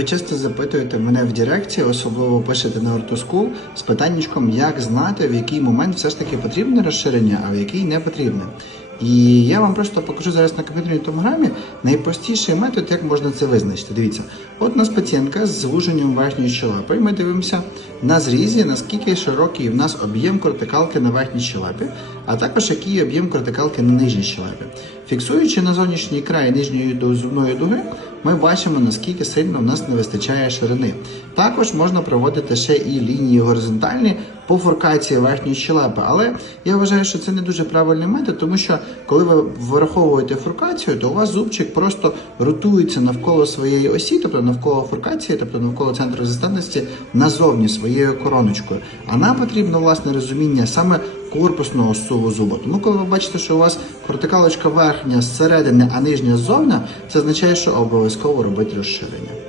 Ви часто запитуєте мене в Директі, особливо пишете на Ортоскул з питаннячком, як знати, в який момент все ж таки потрібне розширення, а в який не потрібне. І я вам просто покажу зараз на комп'ютерній томограмі найпростіший метод, як можна це визначити. Дивіться, от у нас пацієнтка з звуженням верхньої щелепи, і ми дивимося на зрізі, наскільки широкий в нас об'єм кортикалки на верхній щелепі, а також який об'єм кортикалки на нижній щелепі. Фіксуючи на зовнішній край нижньої зубної дуги, ми бачимо, наскільки сильно в нас не вистачає ширини. Також можна проводити ще і лінії горизонтальні по фуркації верхньої щелепи. Але я вважаю, що це не дуже правильний метод, тому що коли ви вираховуєте фуркацію, то у вас зубчик просто ротується навколо своєї осі, тобто навколо фуркації, тобто навколо центру резистентності назовні своєю короночкою. А нам потрібно власне розуміння саме корпусного суву зуба. Тому, коли ви бачите, що у вас кортикалочка верхня зсередини, а нижня ззовні, це означає, що обов'язково робити розширення.